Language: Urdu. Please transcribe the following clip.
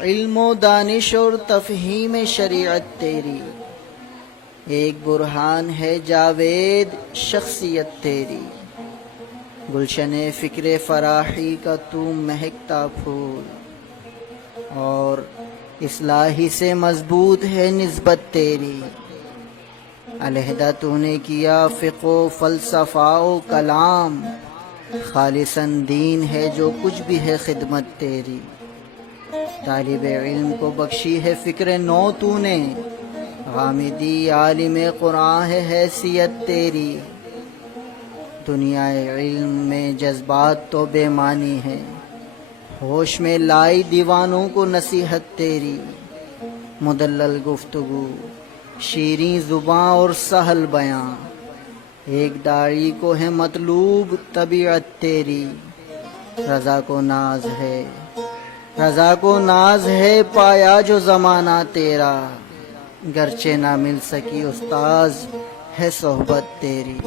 علم و دانش اور تفہیم شریعت تیری، ایک برہان ہے جاوید شخصیت تیری۔ گلشن فکر فراحی کا تو مہکتا پھول، اور اصلاحی سے مضبوط ہے نسبت تیری۔ علیحدہ تو نے کیا فقہ و فلسفہ و کلام، خالصاً دین ہے جو کچھ بھی ہے خدمت تیری۔ طالب علم کو بخشی ہے فکر نو تو نے، غامدی عالم قرآن ہے حیثیت تیری۔ دنیا علم میں جذبات تو بے معنی ہے، ہوش میں لائی دیوانوں کو نصیحت تیری۔ مدلل گفتگو، شیریں زباں اور سہل بیاں، ایک داعی کو ہے مطلوب طبیعت تیری۔ رضا کو ناز ہے، رضا کو ناز ہے پایا جو زمانہ تیرا، گرچہ نہ مل سکی استاذ ہے صحبت تیری۔